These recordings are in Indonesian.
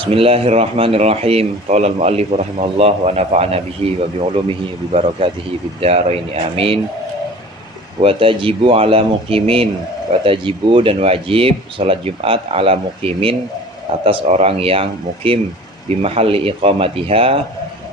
Bismillahirrahmanirrahim. Qala al-muallif rahimahullah wa nafa'ana bihi wa bi ulumihi bi barakatihi fid dharain amin. Wa tajibu ala muqimin, wa tajibu dan wajib salat Jumat ala muqimin atas orang yang mukim bi mahalli iqamatiha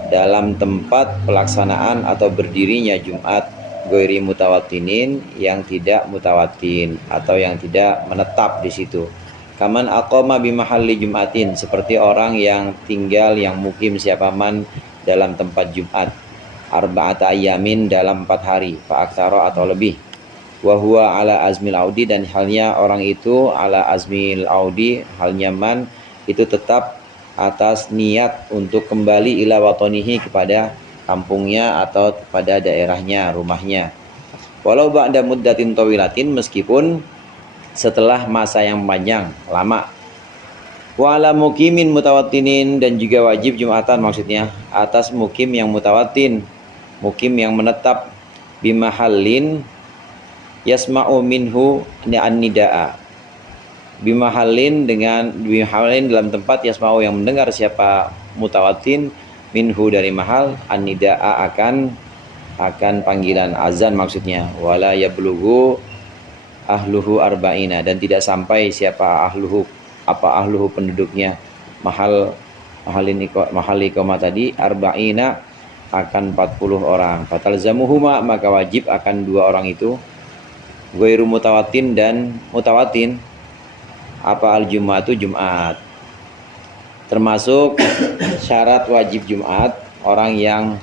dalam tempat pelaksanaan atau berdirinya Jumat ghairi mutawattinin yang tidak mutawatin atau yang tidak menetap di situ. Kaman aqama bi mahalli Jumatin, seperti orang yang tinggal yang mukim siapaman dalam tempat Jumat arba'ata ayamin dalam 4 hari fa aktsara atau lebih. Wa huwa ala azmil audi, dan halnya orang itu ala azmil audi, halnya man itu tetap atas niat untuk kembali ila watonihi, kepada kampungnya atau pada daerahnya, rumahnya. Walau ba'da muddatin tawilatin, meskipun setelah masa yang panjang, lama. Wa ala mukimin mutawattinin, dan juga wajib Jumatan maksudnya atas mukim yang mutawatin, mukim yang menetap, bimahallin yasma'u minhu an-nidaa, bimahallin dalam tempat yasma'u yang mendengar siapa mutawatin, minhu dari mahal, an-nidaa akan panggilan azan maksudnya. Wala yablughu ahluhu arba'ina, dan tidak sampai siapa ahluhu penduduknya, mahal iqamah tadi arba'ina akan 40 orang. Fatalzamuhuma, maka wajib akan 2 orang itu, ghairu mutawatin dan mutawatin. Apa al-jum'atu, Jumat. Termasuk syarat wajib Jumat, orang yang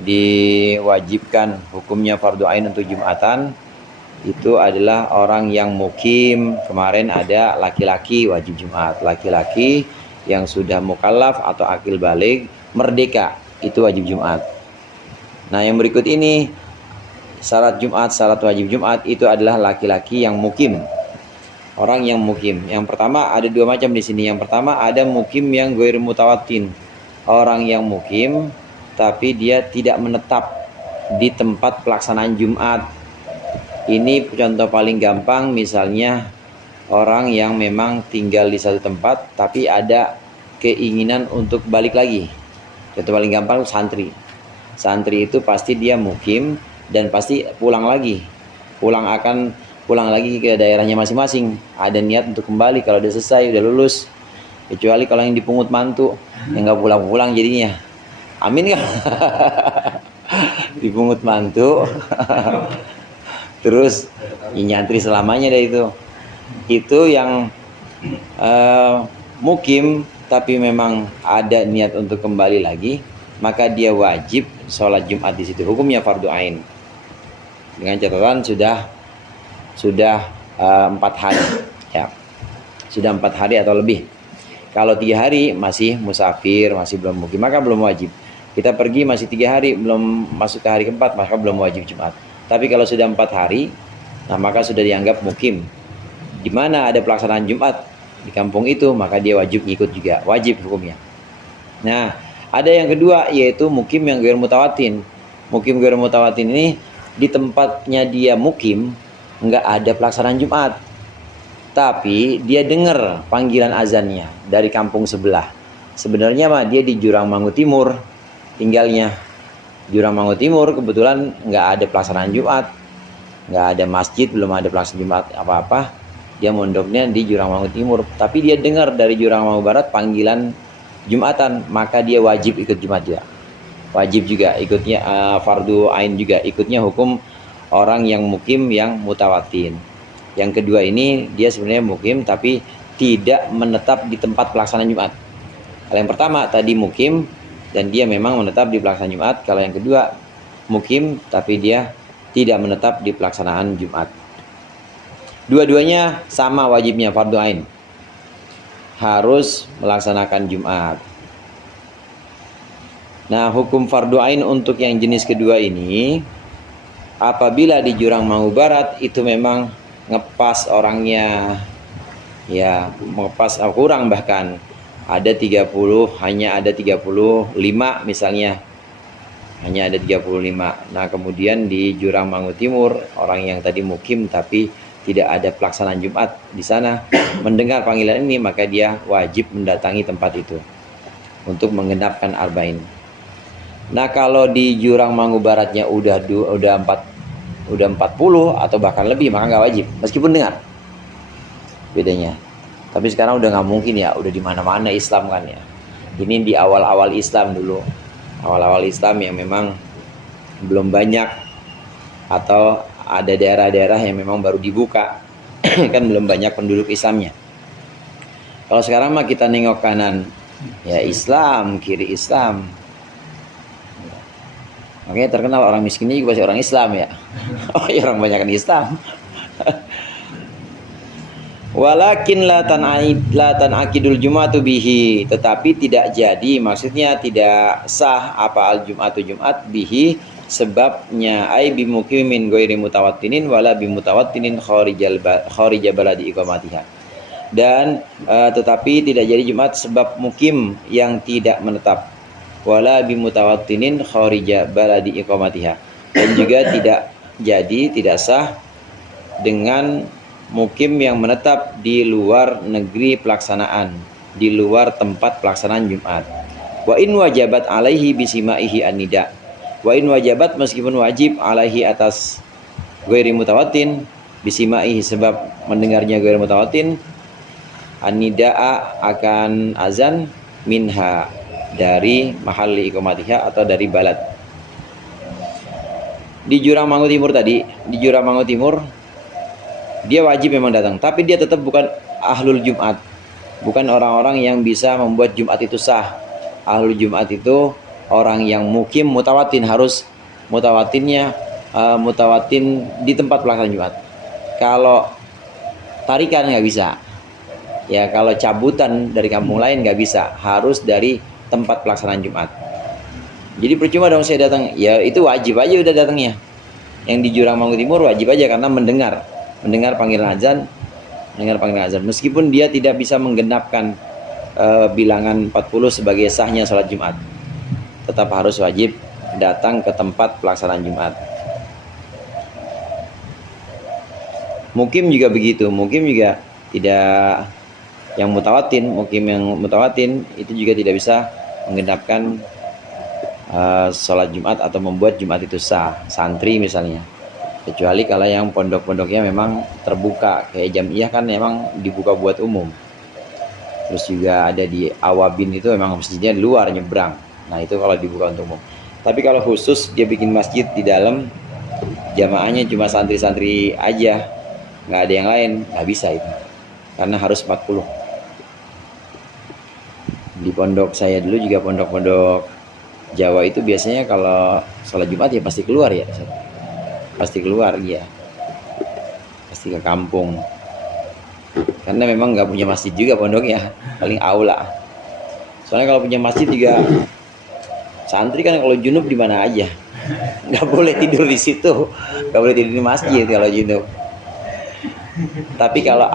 diwajibkan hukumnya fardu ain untuk Jumatan itu adalah orang yang mukim. Kemarin ada laki-laki wajib Jumat, laki-laki yang sudah mukallaf atau akil baligh, merdeka, itu wajib Jumat. Nah, yang berikut ini syarat Jumat, syarat wajib Jumat itu adalah laki-laki yang mukim, orang yang mukim. Yang pertama ada 2 macam di sini. Yang pertama ada mukim yang ghair mutawatin, orang yang mukim tapi dia tidak menetap di tempat pelaksanaan Jumat. Ini contoh paling gampang, misalnya orang yang memang tinggal di satu tempat tapi ada keinginan untuk balik lagi. Contoh paling gampang santri. Santri itu pasti dia mukim dan pasti pulang lagi. Pulang lagi ke daerahnya masing-masing. Ada niat untuk kembali kalau udah selesai, udah lulus. Kecuali kalau yang dipungut mantu, yang nggak pulang-pulang jadinya. Amin kan? Dipungut mantu. Terus nyantri selamanya dari itu yang mukim tapi memang ada niat untuk kembali lagi, maka dia wajib sholat Jumat di situ, hukumnya fardu ain, dengan catatan sudah 4 hari ya, sudah 4 hari atau lebih. Kalau 3 hari masih musafir, masih belum mukim, maka belum wajib. Kita pergi masih 3 hari, belum masuk ke hari keempat, maka belum wajib Jumat. Tapi kalau sudah 4 hari, nah maka sudah dianggap mukim. Di mana ada pelaksanaan Jumat di kampung itu, maka dia wajib ikut juga, wajib hukumnya. Nah, ada yang kedua yaitu mukim yang ghair mutawatin. Mukim ghair mutawatin ini di tempatnya dia mukim enggak ada pelaksanaan Jumat, tapi dia dengar panggilan azannya dari kampung sebelah. Sebenarnya mah dia di Jurangmangu Timur tinggalnya. Jurangmangu Timur kebetulan nggak ada pelaksanaan Jumat, nggak ada masjid, belum ada pelaksanaan Jumat apa-apa. Dia mondoknya di Jurangmangu Timur, tapi dia dengar dari Jurangmangu Barat panggilan Jumatan, maka dia wajib ikut Jumat juga. Wajib juga ikutnya, fardu ain juga ikutnya, hukum orang yang mukim yang mutawatin. Yang kedua ini dia sebenarnya mukim tapi tidak menetap di tempat pelaksanaan Jumat. Kalau yang pertama tadi mukim dan dia memang menetap di pelaksanaan Jumat. Kalau yang kedua mukim tapi dia tidak menetap di pelaksanaan Jumat. Dua-duanya sama wajibnya fardu ain, harus melaksanakan Jumat. Nah, hukum fardu ain untuk yang jenis kedua ini, apabila di Jurangmangu Barat itu memang ngepas orangnya, ya ngepas kurang, bahkan ada 30, hanya ada 35 misalnya, hanya ada 35. Nah, kemudian di Jurangmangu Timur orang yang tadi mukim tapi tidak ada pelaksanaan Jumat di sana, mendengar panggilan ini, maka dia wajib mendatangi tempat itu untuk menggenapkan arba'in. Nah, kalau di Jurang Mangu Baratnya udah 40 atau bahkan lebih, maka nggak wajib meskipun dengar. Bedanya. Tapi sekarang udah nggak mungkin ya, udah di mana-mana Islam kan ya. Ini di awal-awal Islam dulu. Awal-awal Islam yang memang belum banyak, atau ada daerah-daerah yang memang baru dibuka. Kan belum banyak penduduk Islamnya. Kalau sekarang mah kita nengok kanan, ya Islam, kiri Islam. Makanya terkenal orang miskin ini juga pasti orang Islam ya. Oh ya, orang banyak Islam. Walakin la tan'aqidul jum'atu bihi, tetapi tidak jadi, maksudnya tidak sah apa al jum'atu Jumat bihi, sebabnya ai bimuqimin ghairi mutawattinin wala bimutawattinin kharija baladi iqamatiha. Dan tetapi tidak jadi Jumat sebab mukim yang tidak menetap, wala bimutawattinin kharija baladi iqamatiha, dan juga tidak jadi, tidak sah dengan mukim yang menetap di luar negeri pelaksanaan, di luar tempat pelaksanaan Jumat. Wa in wajabat alaihi bisimaihi an-nida, wa in wajabat, meskipun wajib, alaihi atas ghairi mutawattin, bisimaihi sebab mendengarnya ghairi mutawattin, an-nidaa akan azan, minha dari mahalli iqamatiha atau dari balad. Di Jurang Mangu Timur tadi, di Jurang Mangu Timur dia wajib memang datang, tapi dia tetap bukan ahlul Jumat, bukan orang-orang yang bisa membuat Jumat itu sah. Ahlul Jumat itu orang yang mukim mutawatin, harus mutawatinnya mutawatin di tempat pelaksanaan Jumat. Kalau tarikan nggak bisa, ya kalau cabutan dari kampung lain nggak bisa, harus dari tempat pelaksanaan Jumat. Jadi percuma dong saya datang, ya itu wajib aja udah datangnya. Yang di Jurang Mangu Timur wajib aja karena mendengar panggilan azan, meskipun dia tidak bisa menggenapkan bilangan 40 sebagai sahnya sholat Jumat, tetap harus wajib datang ke tempat pelaksanaan Jumat. Mukim juga begitu, mukim juga tidak, yang mutawatin itu juga tidak bisa menggenapkan sholat Jumat atau membuat Jumat itu sah, santri misalnya. Kecuali kalau yang pondok-pondoknya memang terbuka, kayak Jamiah kan memang dibuka buat umum. Terus juga ada di Awabin itu memang masjidnya di luar, nyebrang. Nah itu kalau dibuka untuk umum. Tapi kalau khusus dia bikin masjid di dalam, jamaahnya cuma santri-santri aja, nggak ada yang lain, nggak bisa itu. Karena harus 40. Di pondok saya dulu juga, pondok-pondok Jawa itu biasanya kalau sholat Jumat ya pasti keluar ya. Pasti keluar ya, pasti ke kampung, karena memang nggak punya masjid juga pondoknya, paling aula. Soalnya kalau punya masjid juga, santri kan kalau junub di mana aja, nggak boleh tidur di situ, nggak boleh tidur di masjid kalau junub. Tapi kalau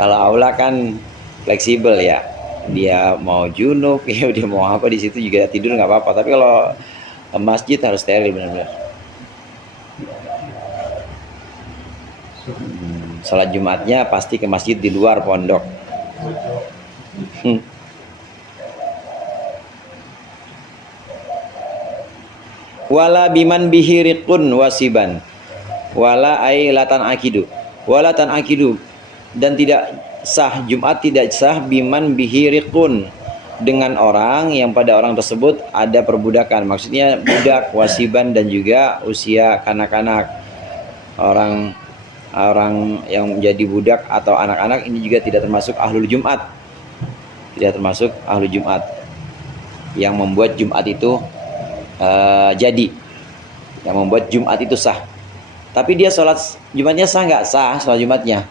aula kan fleksibel ya, dia mau junub ya dia mau apa di situ juga tidur nggak apa-apa. Tapi kalau masjid harus steril benar-benar. Sholat Jumatnya pasti ke masjid di luar pondok. Wala biman bihiriqun wasiban, wala ay latan akidu, wala tan akidu, dan tidak sah Jumat, tidak sah biman bihiriqun, dengan orang yang pada orang tersebut ada perbudakan, maksudnya budak, wasiban, dan juga usia kanak-kanak. Orang yang menjadi budak atau anak-anak ini juga tidak termasuk ahlul Jumat, tidak termasuk ahlul Jumat yang membuat Jumat itu jadi, yang membuat Jumat itu sah. Tapi dia sholat Jumatnya sah nggak? Sah sholat Jumatnya,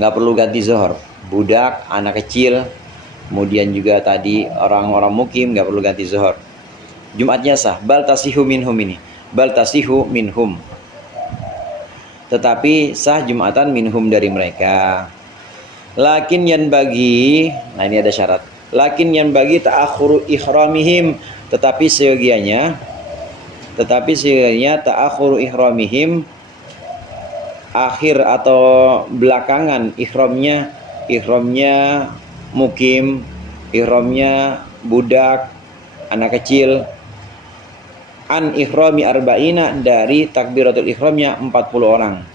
nggak perlu ganti zuhur. Budak, anak kecil, kemudian juga tadi orang-orang mukim nggak perlu ganti zuhur, Jumatnya sah. Bal tasihu minhum, ini bal tasihu minhum, tetapi sah Jumatan minhum dari mereka. Lakin yan bagi, nah ini ada syarat. Lakin yan bagi ta'akhuru ihramihim, tetapi seyogianya ta'akhuru ihramihim, akhir atau belakangan ihramnya mukim, ihramnya budak, anak kecil, an ihrami arba'ina, dari takbiratul ihramnya 40 orang.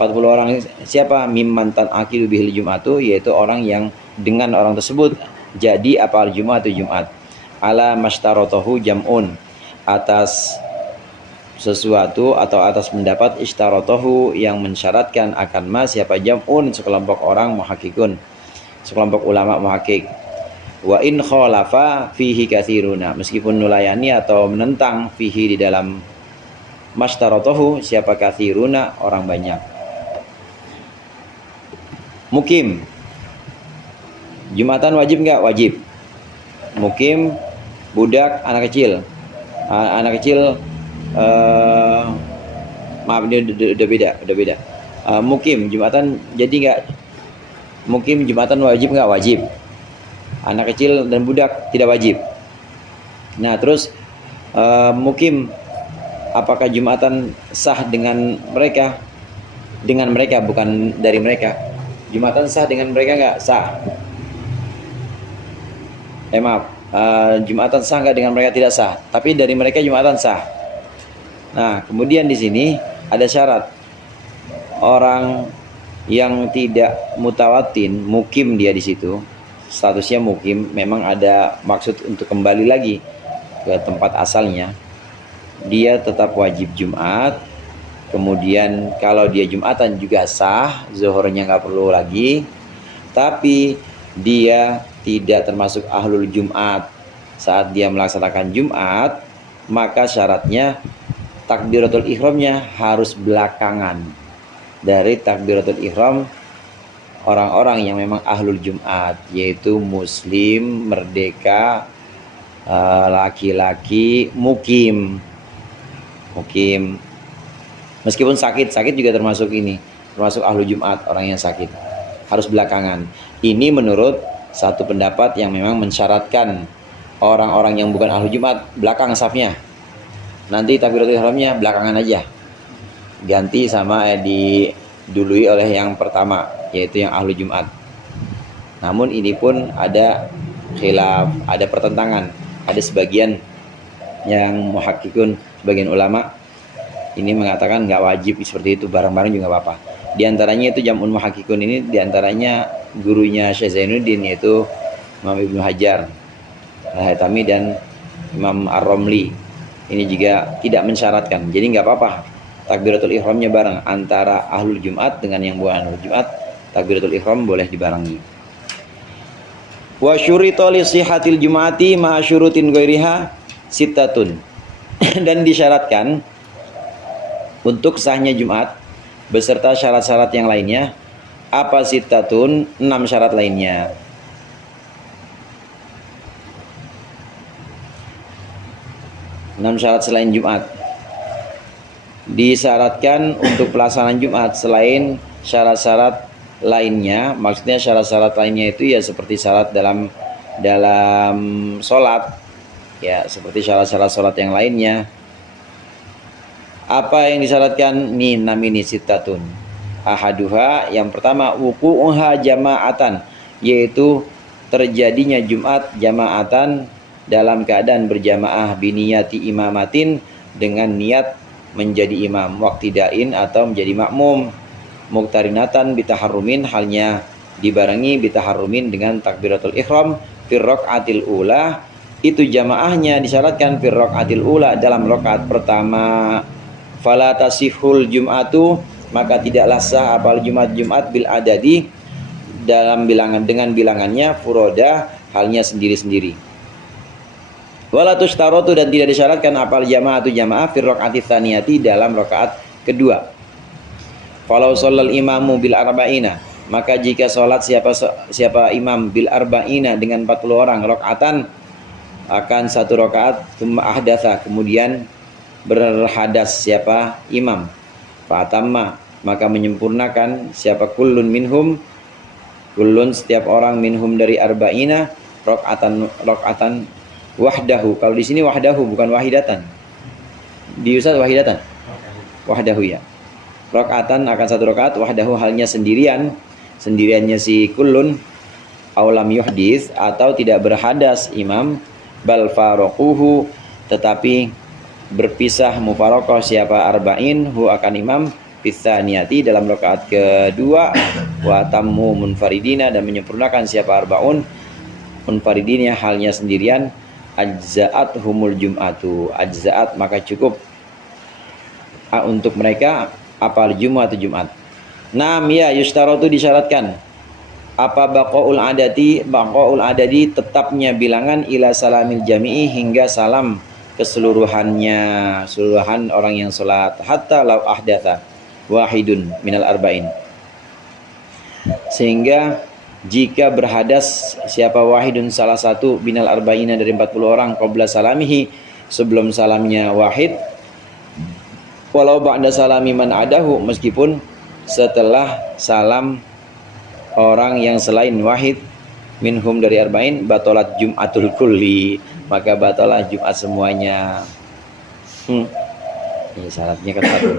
40 orang siapa? Mimman tan'aqidu bihil jum'atu, yaitu orang yang dengan orang tersebut jadi apal Jum'atu Jumat. Ala mashtarotohu jam'un, atas sesuatu atau atas pendapat ishtarotohu yang mensyaratkan akan siapa jam'un, sekelompok orang muhakkikun, sekelompok ulama muhakkik. Wa in khalafa fihi katsiruna, meskipun nulayani atau menentang fihi di dalam mashtarotohu siapa katsiruna, orang banyak. Mukim, Jumatan wajib enggak? Wajib. Mukim, budak, anak kecil. Anak kecil maaf, ini udah beda. Mukim, Jumatan jadi enggak? Mukim, Jumatan wajib enggak? Wajib. Anak kecil dan budak tidak wajib. Nah, terus mukim, apakah Jumatan sah dengan mereka? Dengan mereka, bukan dari mereka. Jumatan sah dengan mereka enggak? Sah. Jumatan sah nggak dengan mereka? Tidak sah. Tapi dari mereka Jumatan sah. Nah, kemudian di sini ada syarat. Orang yang tidak mutawatin, mukim dia di situ, statusnya mukim, memang ada maksud untuk kembali lagi ke tempat asalnya. Dia tetap wajib Jumat. Kemudian kalau dia Jumatan juga sah, zuhurnya nggak perlu lagi. Tapi dia tidak termasuk ahlul Jumat. Saat dia melaksanakan Jumat, maka syaratnya takbiratul ihramnya harus belakangan dari takbiratul ihram orang-orang yang memang ahlul Jumat, yaitu muslim, merdeka, laki-laki, mukim. Meskipun sakit juga termasuk ini, termasuk ahlul Jumat, orang yang sakit. Harus belakangan. Ini menurut satu pendapat yang memang mensyaratkan orang-orang yang bukan ahlu Jumat belakang safnya. Nanti takbiratul ihramnya belakangan aja. Ganti sama didului oleh yang pertama, yaitu yang ahlu Jumat. Namun ini pun ada khilaf, ada pertentangan. Ada sebagian yang muhakkikun, sebagian ulama ini mengatakan nggak wajib seperti itu, bareng-bareng juga apa-apa. Di antaranya itu Jam'un Muhakkikun ini, di antaranya gurunya Syekh Zainuddin, yaitu Imam Ibnu Hajar Al-Haytami dan Imam Ar-Romli. Ini juga tidak mensyaratkan. Jadi nggak apa-apa takbiratul ihramnya bareng antara ahlul Jumat dengan yang bukan ahlul Jumat. Takbiratul ihram boleh dibarengi. Wa syurita li sihhatil jum'ati ma syurutin ghairiha sittatun. Dan disyaratkan untuk sahnya Jumat beserta syarat-syarat yang lainnya. Apa sittatun? 6 syarat lainnya. Syarat selain Jumat. Disyaratkan untuk pelaksanaan Jumat selain syarat-syarat lainnya. Maksudnya syarat-syarat lainnya itu ya seperti syarat dalam sholat, ya seperti syarat-syarat sholat yang lainnya. Apa yang disyaratkan? Ini sittatun. Ahaduha, yang pertama, wuqu'uha jama'atan, yaitu terjadinya Jumat jama'atan dalam keadaan berjamaah, biniyati imamatin, dengan niat menjadi imam, waqtidain atau menjadi makmum, muqtarinatan bitaharrumin, halnya dibarengi bitaharrumin dengan takbiratul ihram, fir raqatil ula, itu jamaahnya disyaratkan fir raqatil ula, dalam rakaat pertama. Fala tasihul jum'atu, maka tidaklah sah apal Jumat bil adadi, dalam bilangan, dengan bilangannya, furoda, halnya sendiri-sendiri. Wala tushtaratu, dan tidak disyaratkan apal jamaah fir raq'ati tsaniyati, dalam rakaat kedua. Falau shallal imamu bil arba'ina, maka jika sholat siapa imam bil arba'ina dengan 40 orang, rakaatan, akan satu rakaat, tsumma ahdatsa, kemudian berhadas siapa imam, fatamma, maka menyempurnakan siapa kullun setiap orang minhum dari arba'ina, rakaatan wahdahu. Kalau di sini wahdahu bukan wahidatan. Di Ustaz wahidatan. Wahdahu ya. Rakaatan akan satu rakaat wahdahu halnya sendiriannya si kullun aulam yuhdis atau tidak berhadas imam bal faroquhu tetapi berpisah mufarokoh siapa arba'in hu akan imam pitsaniyati dalam rakaat kedua wa tammu munfaridina dan menyempurnakan siapa arba'un munfaridina halnya sendirian ajza'at humul jum'atu ajza'at maka cukup untuk mereka apa Jumat atau Jumat. Nam ya yustaratu disyaratkan apa baqaul adadi tetapnya bilangan ila salamil jami'i hingga salam keseluruhan orang yang sholat hatta law ahdatha wahidun minal arba'in sehingga jika berhadas siapa wahidun salah satu minal arba'ina dari 40 orang qabla salamihi sebelum salamnya wahid walau ba'da salami man adahu meskipun setelah salam orang yang selain wahid minhum dari arba'in batalat jum'atul kulli maka batalah Jumat semuanya. Ini syaratnya kan satu.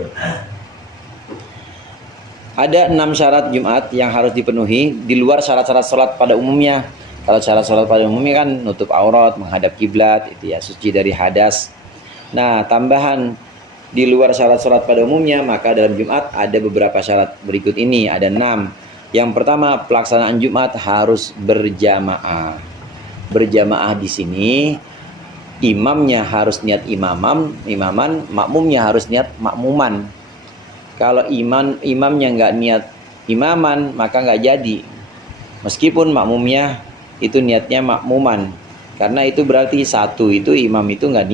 Ada 6 syarat Jumat yang harus dipenuhi di luar syarat-syarat sholat pada umumnya. Kalau syarat sholat pada umumnya kan nutup aurat, menghadap kiblat, itu ya suci dari hadas. Nah tambahan di luar syarat sholat pada umumnya maka dalam Jumat ada beberapa syarat berikut ini ada 6. Yang pertama pelaksanaan Jumat harus berjamaah. Berjamaah di sini imamnya harus niat imaman, makmumnya harus niat makmuman. Kalau imamnya nggak niat imaman maka nggak jadi. Meskipun makmumnya itu niatnya makmuman, karena itu berarti satu itu imam itu nggak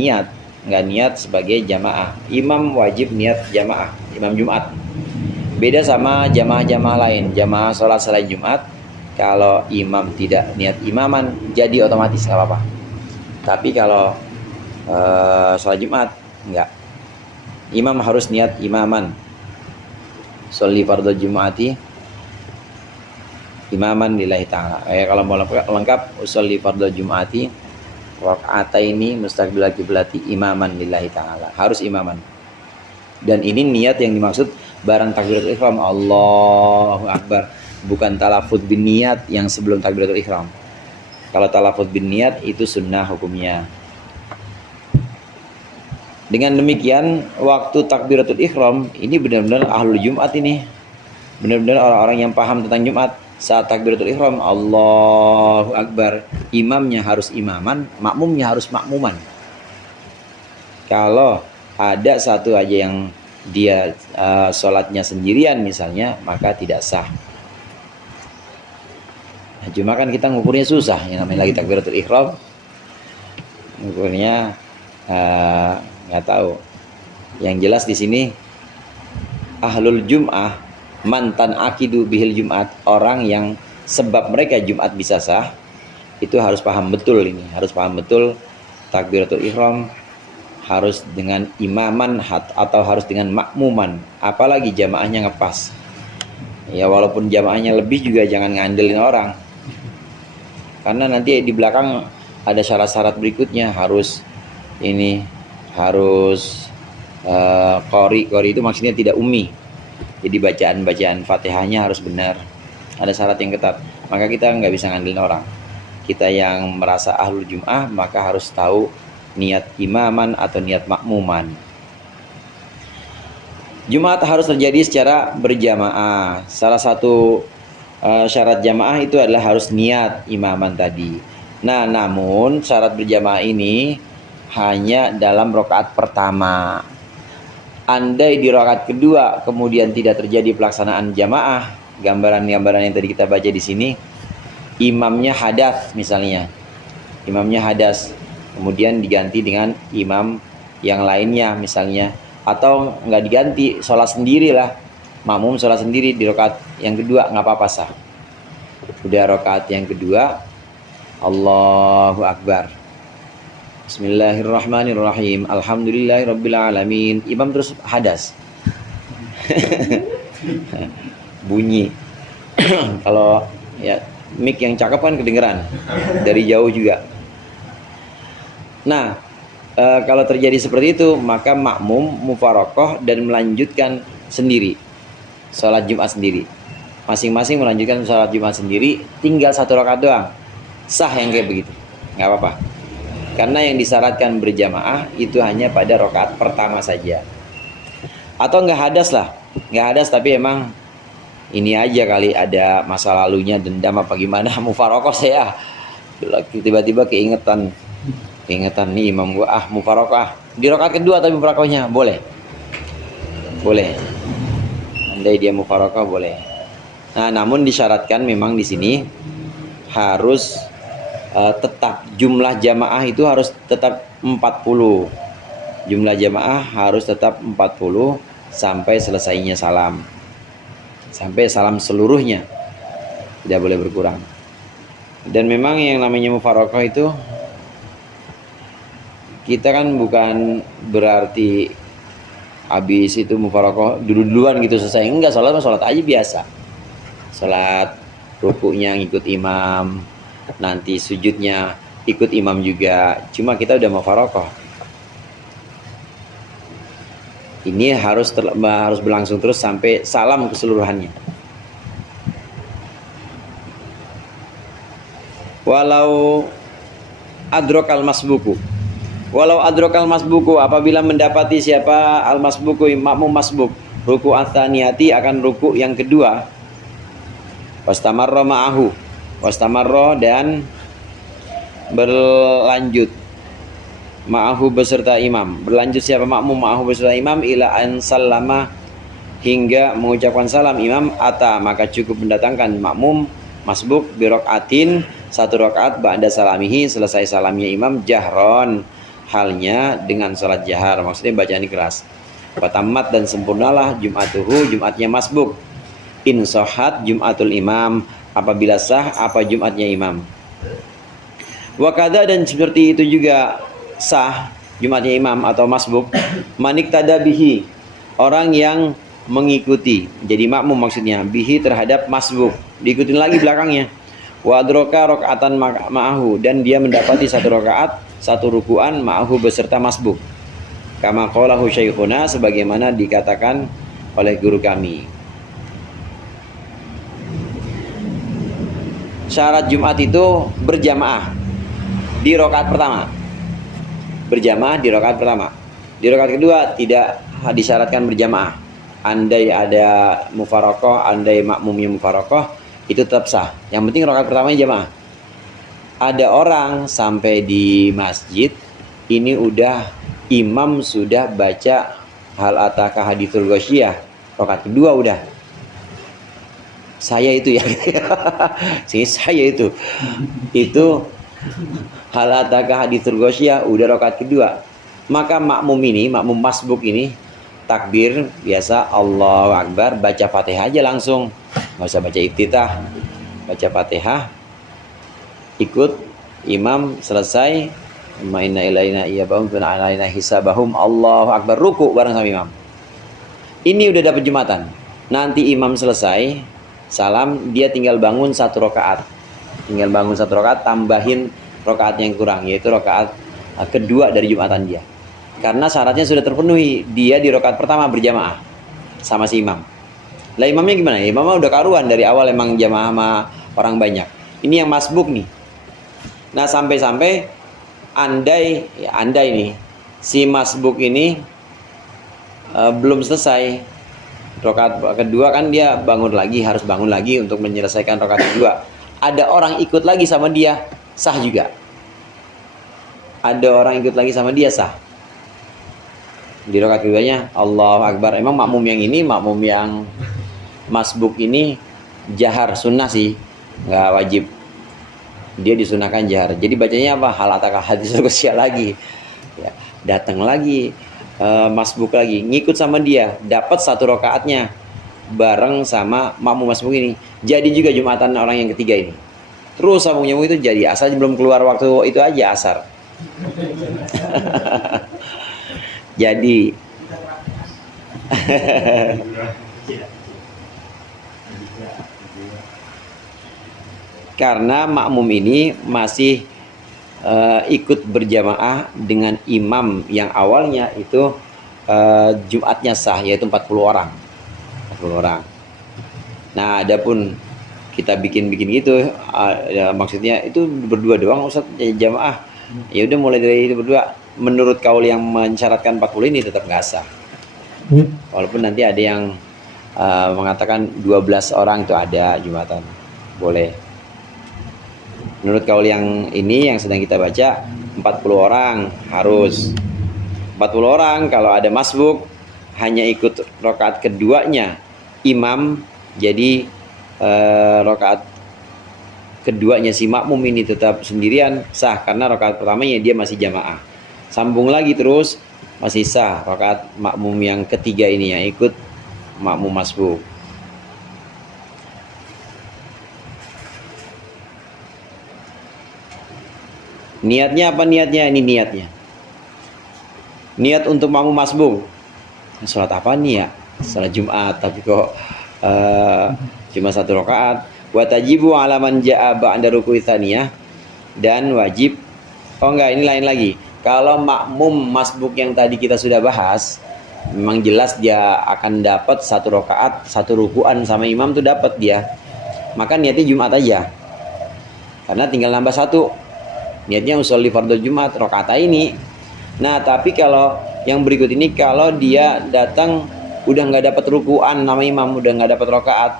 niat sebagai jamaah. Imam wajib niat jamaah, imam Jumat. Beda sama jamaah-jamaah lain, jamaah sholat selain Jumat. Kalau imam tidak niat imaman jadi otomatis nggak apa-apa. Tapi kalau sholat Jumat enggak, imam harus niat imaman. Sholli fardhu Jum'ati imaman lillahi ta'ala. Kalau mau lengkap sholli fardhu Jum'ati raka'ataini mustaqbilal qiblati imaman lillahi ta'ala. Harus imaman. Dan ini niat yang dimaksud barang takbiratul ihram Allahu akbar, bukan talafuz bin niat yang sebelum takbiratul ihram. Kalau talafuz bin niat itu sunnah hukumnya. Dengan demikian waktu takbiratul ihram ini benar-benar ahlul Jumat ini. Benar-benar orang-orang yang paham tentang Jumat. Saat takbiratul ihram Allahu akbar, imamnya harus imaman, makmumnya harus makmuman. Kalau ada satu aja yang dia sholatnya sendirian misalnya, maka tidak sah. Nah, cuma kan kita ngukurnya susah, yang namanya lagi takbiratul ihram. Ngukurnya nggak tahu. Yang jelas di sini ahlul Jum'ah mantan akidu bihil Jumat, orang yang sebab mereka Jumat bisa sah, itu harus paham betul ini, harus paham betul takbiratul ihram harus dengan imaman atau harus dengan makmuman, apalagi jamaahnya ngepas. Ya walaupun jamaahnya lebih juga jangan ngandelin orang, karena nanti di belakang ada syarat-syarat berikutnya, harus qori itu maksudnya tidak ummi, jadi bacaan Fatihahnya harus benar, ada syarat yang ketat. Maka kita nggak bisa ngandelin orang. Kita yang merasa ahlul Jum'ah maka harus tahu niat imaman atau niat makmuman. Jumat harus terjadi secara berjamaah. Salah satu syarat jamaah itu adalah harus niat imaman tadi. Nah, namun syarat berjamaah ini hanya dalam rakaat pertama. Andai di rakaat kedua kemudian tidak terjadi pelaksanaan jamaah, gambaran-gambaran yang tadi kita baca di sini, imamnya hadas misalnya, imamnya hadas, kemudian diganti dengan imam yang lainnya misalnya, atau nggak diganti, sholat sendirilah, makmum sholat sendiri di rakaat yang kedua, nggak apa-apa sah. Udah rakaat yang kedua, Allahu Akbar, Bismillahirrahmanirrahim, Alhamdulillahirrabbilalamin, imam terus hadas. Bunyi. Kalau ya mic yang cakep kan kedengeran dari jauh juga. Nah, kalau terjadi seperti itu maka makmum mufarokoh dan melanjutkan sendiri. sholat Jumat sendiri. Masing-masing melanjutkan sholat Jumat sendiri, tinggal 1 rakaat doang. Sah yang kayak begitu, nggak apa-apa. Karena yang disyaratkan berjamaah itu hanya pada rakaat pertama saja. Atau nggak hadas lah, nggak hadas tapi emang ini aja kali ada masa lalunya dendam apa gimana, mufarokoh saya tiba-tiba keingetan nih imam gua mufarokoh di rakaat kedua tapi mufarokohnya boleh andai dia mufarokoh boleh. Nah namun disyaratkan memang di sini harus tetap jumlah jamaah itu harus tetap 40. Jumlah jamaah harus tetap 40 sampai selesainya salam. Sampai salam seluruhnya. Tidak boleh berkurang. Dan memang yang namanya mufarokoh itu kita kan bukan berarti habis itu mufarokoh dulu-duluan gitu selesai. Enggak, sholat aja biasa. Sholat rukuknya ngikut imam, nanti sujudnya ikut imam juga. Cuma kita udah mufarokoh. Ini harus berlangsung terus sampai salam keseluruhannya. Walau adrokal masbuku, apabila mendapati siapa al masbuku makmum masbuk ruku atsaniyati akan ruku yang kedua, wastamarra ma'ahu, wastamarra dan berlanjut ma'ahu beserta imam, berlanjut siapa makmum ma'ahu beserta imam ila an sallama hingga mengucapkan salam imam maka cukup mendatangkan makmum masbuk birokaatin 1 rakaat ba'da salamihi selesai salamnya imam jahron halnya dengan salat jahar, maksudnya bacaan keras. Fatamat dan sempurnalah Jumatnya masbuk. In sohat Jumatul imam, apabila sah apa Jumatnya imam. Wakada dan seperti itu juga sah Jumatnya imam atau masbuk manik tadabihi, orang yang mengikuti jadi makmum maksudnya bihi terhadap masbuk, diikutin lagi belakangnya. Wa adroka rakaatan ma'ahu dan dia mendapati 1 rakaat 1 rukuan ma'ahu beserta masbuk. Kama qalahu syekhuna sebagaimana dikatakan oleh guru kami. Syarat Jumat itu berjamaah di rakaat pertama. Berjamaah di rakaat pertama. Di rakaat kedua tidak disyaratkan berjamaah. Andai ada mufarokoh, andai makmumnya mufarokoh, itu tetap sah. Yang penting rakaat pertamanya jamaah. Ada orang sampai di masjid ini udah imam sudah baca hal ataka hadithul ghasyiyah, rakaat kedua udah. Saya itu ya. Saya itu hal ataka hadithul ghasyiyah udah rakaat kedua. Maka makmum masbuk ini takbir biasa Allahu Akbar, baca Fatihah aja langsung. Nggak usah baca iftitah, baca Fatihah, ikut imam selesai, inna ilaina iyabahum wa alaina hisabahum, Allahu Akbar, ruku bareng sama imam. Ini udah dapat Jumatan. Nanti imam selesai salam, dia tinggal bangun 1 rakaat. Tinggal bangun 1 rakaat, tambahin rakaat yang kurang, yaitu rakaat kedua dari Jumatan dia. Karena syaratnya sudah terpenuhi, dia di rakaat pertama berjamaah sama si imam. Lah imamnya gimana? Imamnya udah karuan dari awal emang jamaah sama orang banyak. Ini yang masbuk nih. Nah sampai-sampai andai nih si masbuk ini belum selesai rakaat kedua, kan dia harus bangun lagi untuk menyelesaikan rakaat kedua. Ada orang ikut lagi sama dia, sah juga. Ada orang ikut lagi sama dia, sah. Di rakaat keduanya Allahu Akbar. Emang makmum yang masbuk ini jahar, sunnah sih, nggak wajib. Dia disunahkan jahar. Jadi bacanya apa? Hal ataka hadithul ghasyiyah lagi. Ya, datang lagi masbuk lagi, ngikut sama dia, dapat 1 rakaatnya bareng sama makmum masbuk ini. Jadi juga Jumatan orang yang ketiga ini. Terus sambung nyambung itu jadi, asal belum keluar waktu itu aja asar. Jadi karena makmum ini masih ikut berjamaah dengan imam yang awalnya itu Jumatnya sah, yaitu 40 orang. Nah, adapun kita bikin-bikin gitu, ya, maksudnya itu berdua doang Ustaz jamaah. Ya udah mulai dari itu berdua. Menurut kaul yang mensyaratkan 40 ini tetap nggak sah. Walaupun nanti ada yang mengatakan 12 orang itu ada Jumatan. Boleh. Menurut kaul yang ini yang sedang kita baca 40 orang harus. 40 orang kalau ada masbuk hanya ikut rakaat keduanya imam, jadi rakaat keduanya si makmum ini tetap sendirian sah karena rakaat pertamanya dia masih jamaah. Sambung lagi terus masih sah rakaat makmum yang ketiga ini yang ikut makmum masbuk. Niatnya apa niatnya? Ini niatnya. Niat untuk makmum masbuk. Salat apa nih ya? Salat Jumat tapi kok cuma satu rakaat. Wa tajibu ala man jaa ba'da ruku'i tsaniyah, dan wajib. Oh enggak, ini lain lagi. Kalau makmum masbuk yang tadi kita sudah bahas, memang jelas dia akan dapat satu rakaat, satu rukuan sama imam tuh dapat dia. Maka niatnya Jumat aja. Karena tinggal nambah satu. Niatnya usolli fardhu Jumat rakaat ini. Nah, tapi kalau yang berikut ini kalau dia datang udah nggak dapat rukuan nama imam, udah nggak dapat rakaat.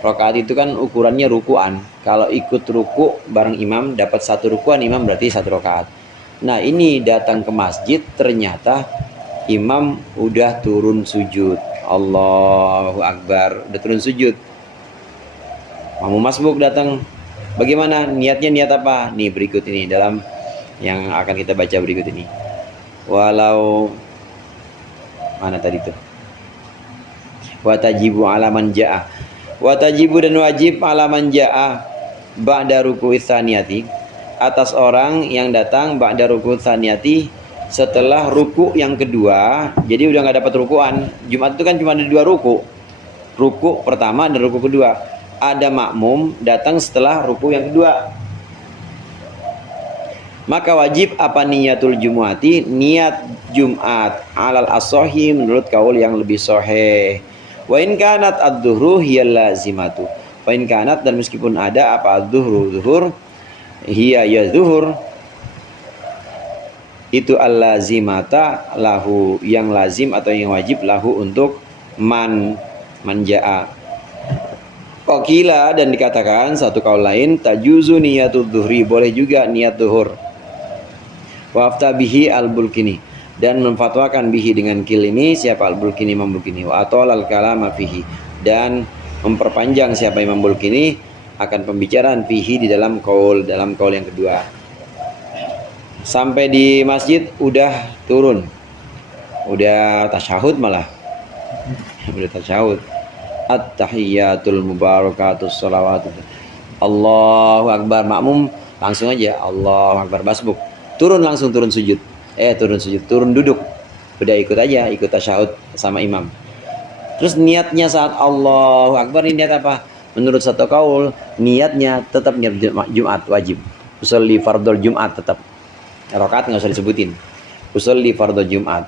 Rakaat itu kan ukurannya rukuan. Kalau ikut ruku bareng imam dapat satu rukuan, imam berarti satu rakaat. Nah, ini datang ke masjid ternyata imam udah turun sujud. Allahu Akbar, udah turun sujud. Makmum masbuk datang. Bagaimana niatnya, niat apa? Nih berikut ini dalam yang akan kita baca berikut ini. Walau mana tadi tuh? Wa tajibu ala man jaa. Wa tajibu dan wajib ala man jaa ba'da ruku'i tsaniyati, atas orang yang datang ba'da ruku'i tsaniyati setelah ruku yang kedua. Jadi udah nggak dapat rukuan. Jumat itu kan cuma ada 2 ruku. Ruku pertama dan ruku kedua. Ada makmum datang setelah ruku yang kedua. Maka wajib apa niyatul jumuati, niat Jumat alal as-sahih menurut kaul yang lebih sahih. Wa in kanat ad-dhuhru hiyal lazimatu. Wa in kanat, dan meskipun ada apa ad-dhuhru, zuhur, hiya ya zuhur, itu al-lazimata lahu, yang lazim atau yang wajib lahu untuk man jaa. Qila, dan dikatakan satu kaul lain tajuzu niyatul dhuhri, boleh juga niat zuhur. Wa afta bihi al-Bulkini, dan memfatwakan bihi dengan kil ini siapa al-Bulkini, Imam Bulkini. Wa atol al-kalama fihi, dan memperpanjang siapa Imam Bulkini akan pembicaraan fihi di dalam kaul yang kedua. Sampai di masjid udah turun, udah tasyahud malah, udah tasyahud. At-tahiyyatul mubarakatus shalawatu. Allahu Akbar, makmum langsung aja Allahu Akbar masbuk. Turun langsung turun sujud. Turun duduk. Udah ikut aja, ikut tasyahud sama imam. Terus niatnya saat Allahu Akbar ini niat apa? Menurut satu kaul, niatnya tetap niat Jumat wajib. Usolli fardhu Jumat tetap. Rakaat nggak usah disebutin. Usolli fardhu Jumat.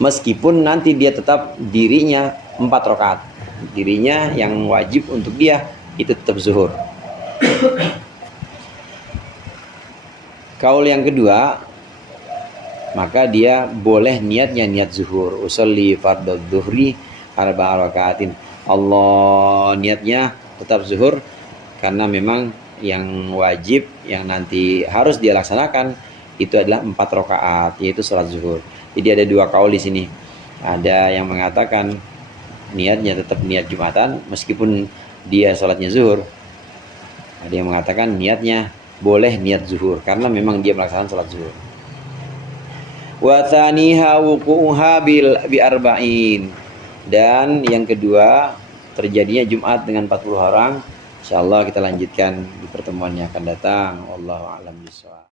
Meskipun nanti dia tetap dirinya 4 rakaat. Dirinya yang wajib untuk dia itu tetap zuhur. Kaul yang kedua, maka dia boleh niatnya niat zuhur. Usolli fardhu dhuhri arba'a rakaatin. Allah, niatnya tetap zuhur karena memang yang wajib yang nanti harus dia laksanakan itu adalah 4 rakaat, yaitu salat zuhur. Jadi ada 2 kaul di sini. Ada yang mengatakan niatnya tetap niat Jumatan meskipun dia salatnya zuhur. Ada yang mengatakan niatnya boleh niat zuhur karena memang dia melaksanakan salat zuhur. Wa tsaniha wuqu'uha bi arba'in, dan yang kedua terjadinya Jumat dengan 40 orang. Insyaallah kita lanjutkan di pertemuan yang akan datang. Wallahu a'lam bishawab.